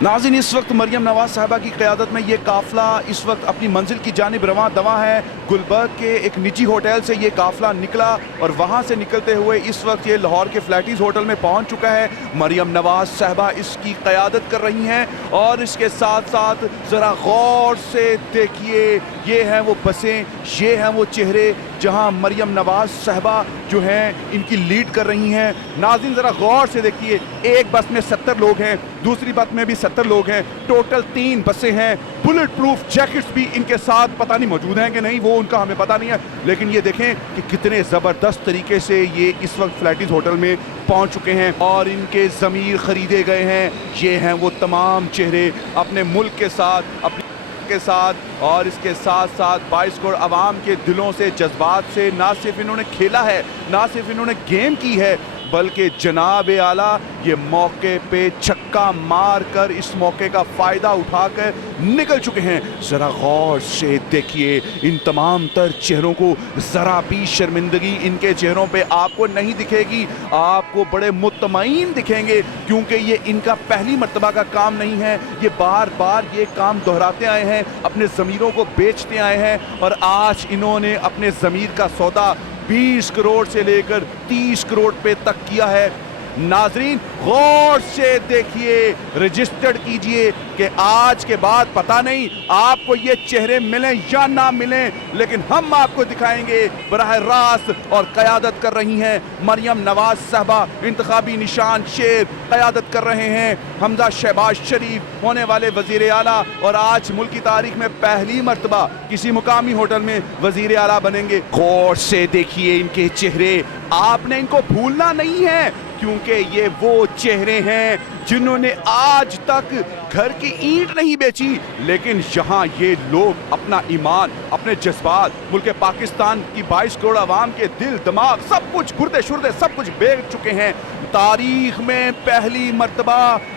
नाज़रीन, इस वक्त मरियम नवाज साहिबा की क़यादत में ये काफ़िला इस वक्त अपनी मंजिल की जानिब रवां दवा है। गुलबर्ग के एक निजी होटल से ये काफ़िला निकला और वहाँ से निकलते हुए इस वक्त ये लाहौर के फ्लैटीज़ होटल में पहुँच चुका है। मरियम नवाज साहिबा इसकी क़यादत कर रही हैं और इसके साथ साथ ज़रा गौर से देखिए, ये हैं वो बसें, ये हैं वो चेहरे जहाँ मरियम नवाज साहिबा जो हैं इनकी लीड कर रही हैं। नाज़रीन, ज़रा गौर से देखिए, एक बस में 70 लोग हैं, दूसरी बस में भी 70 लोग हैं, टोटल 3 बसें हैं। बुलेट प्रूफ जैकेट्स भी इनके साथ पता नहीं मौजूद हैं कि नहीं, वो उनका हमें पता नहीं है, लेकिन ये देखें कि कितने ज़बरदस्त तरीके से ये इस वक्त फ्लैटीज़ होटल में पहुंच चुके हैं और इनके ज़मीर ख़रीदे गए हैं। ये हैं वो तमाम चेहरे अपने मुल्क के साथ, अपने के साथ और इसके साथ साथ 22 करोड़ अवाम के दिलों से, जज्बात से ना सिर्फ इन्होंने खेला है, ना सिर्फ इन्होंने गेम की है, बल्कि जनाब आला ये मौके पे छक्का मार कर इस मौके का फ़ायदा उठाकर निकल चुके हैं। ज़रा गौर से देखिए इन तमाम तर चेहरों को, ज़रा भी शर्मिंदगी इनके चेहरों पे आपको नहीं दिखेगी, आपको बड़े मुतमईन दिखेंगे, क्योंकि ये इनका पहली मर्तबा का काम नहीं है। ये बार बार ये काम दोहराते आए हैं, अपने ज़मीरों को बेचते आए हैं और आज इन्होंने अपने ज़मीर का सौदा 20 करोड़ से लेकर 30 करोड़ पे तक किया है। नाजरीन, गौर से देखिए, रजिस्टर्ड कीजिए कि आज के बाद पता नहीं आपको ये चेहरे मिलें या ना मिलें, लेकिन हम आपको दिखाएंगे बराह रास्त। और क़यादत कर रही हैं मरियम नवाज साहिबा, इंतखाबी निशान शेर क़यादत कर रहे हैं। हमजा शहबाज शरीफ होने वाले वज़ीर आला और आज मुल्क की तारीख में पहली मर्तबा किसी मुकामी होटल में वज़ीर आला बनेंगे। गौर से देखिए इनके चेहरे, आपने इनको भूलना नहीं है, क्योंकि ये वो चेहरे हैं जिन्होंने आज तक घर की ईंट नहीं बेची, लेकिन यहाँ ये लोग अपना ईमान, अपने जज्बात, मुल्क पाकिस्तान की 22 करोड़ आवाम के दिल दिमाग सब कुछ, गुर्दे शुर्दे सब कुछ बेच चुके हैं। तारीख में पहली मर्तबा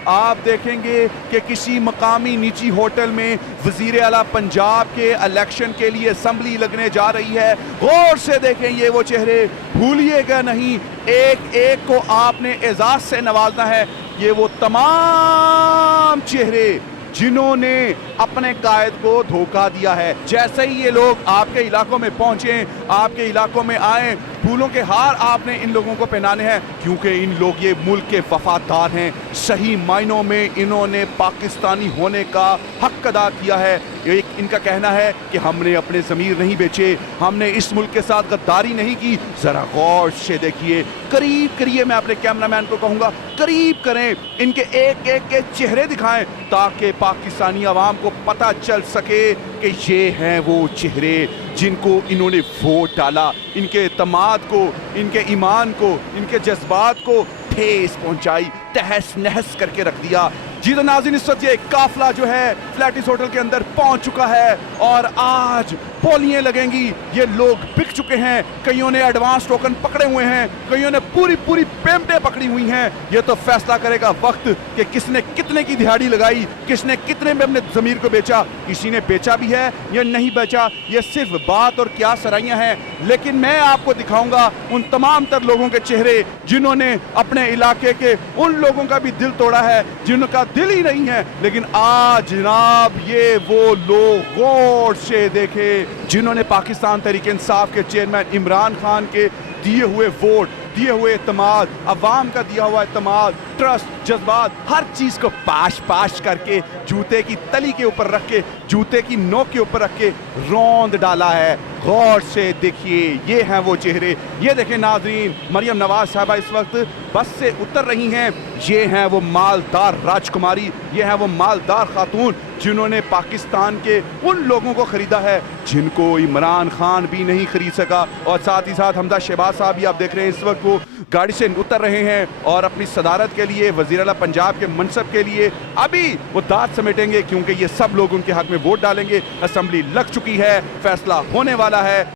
आप देखेंगे कि किसी मकामी निजी होटल में वज़ीर आला पंजाब के इलेक्शन के लिए असम्बली लगने जा रही है। गौर से देखें ये वो चेहरे, भूलिएगा नहीं, एक एक को आपने एजाज से नवाजना है। ये वो तमाम चेहरे जिन्होंने अपने कायद को धोखा दिया है। जैसे ही ये लोग आपके इलाकों में पहुंचे, आपके इलाकों में आए, फूलों के हार आपने इन लोगों को पहनाने हैं, क्योंकि इन लोग ये मुल्क के वफादार हैं। सही मायनों में इन्होंने पाकिस्तानी होने का हक अदा किया है। एक इनका कहना है कि हमने अपने ज़मीर नहीं बेचे, हमने इस मुल्क के साथ गद्दारी नहीं की। ज़रा गौर से देखिए, करीब करिए, मैं अपने कैमरामैन को कहूँगा करीब करें, इनके एक एक के चेहरे दिखाएं ताकि पाकिस्तानी आवाम को पता चल सके कि ये हैं वो चेहरे जिनको इन्होंने वोट डाला, इनके एतमाद को, इनके ईमान को, इनके जज्बात को ठेस पहुंचाई, तहस नहस करके रख दिया। जी तो नाज़रीन, इस वक्त ये काफिला जो है फ्लैटीज़ होटल के अंदर पहुंच चुका है और आज बोलियां लगेंगी। ये लोग बिक चुके हैं, कईयों ने एडवांस टोकन पकड़े हुए हैं, कईयों ने पूरी पूरी पेमेंटें पकड़ी हुई हैं। ये तो फैसला करेगा वक्त कि किसने कितने की दिहाड़ी लगाई, किसने कितने में अपने ज़मीर को बेचा। किसी ने बेचा भी है या नहीं बेचा, ये सिर्फ बात और क्या सराइयाँ हैं, लेकिन मैं आपको दिखाऊंगा उन तमाम तर लोगों के चेहरे जिन्होंने अपने इलाके के उन लोगों का भी दिल तोड़ा है जिनका दिल ही नहीं है। लेकिन आज जनाब ये वो लोग, गौर से देखे, जिन्होंने पाकिस्तान तहरीक इंसाफ के चेयरमैन इमरान खान के दिए हुए वोट, दिए हुए एतमाद, अवाम का दिया हुआ एतमाद, ट्रस्ट, जज्बात, हर चीज़ को पाश पाश करके जूते की तली के ऊपर रख के, जूते की नोक के ऊपर रख के रौंद डाला है। गौर से देखिए, ये हैं वो चेहरे। ये देखें नाजरीन, मरियम नवाज साहिबा इस वक्त बस से उतर रही हैं। ये हैं वो मालदार राजकुमारी, ये हैं वो मालदार खातून जिन्होंने पाकिस्तान के उन लोगों को ख़रीदा है जिनको इमरान खान भी नहीं खरीद सका। और साथ ही साथ हमजा शहबाज साहब भी आप देख रहे हैं इस वक्त वो गाड़ी से उतर रहे हैं और अपनी सदारत के लिए, वज़ीर आला पंजाब के मनसब के लिए अभी वो दाद समेटेंगे, क्योंकि ये सब लोग उनके हक में वोट डालेंगे। असम्बली लग चुकी है, फैसला होने वाला है।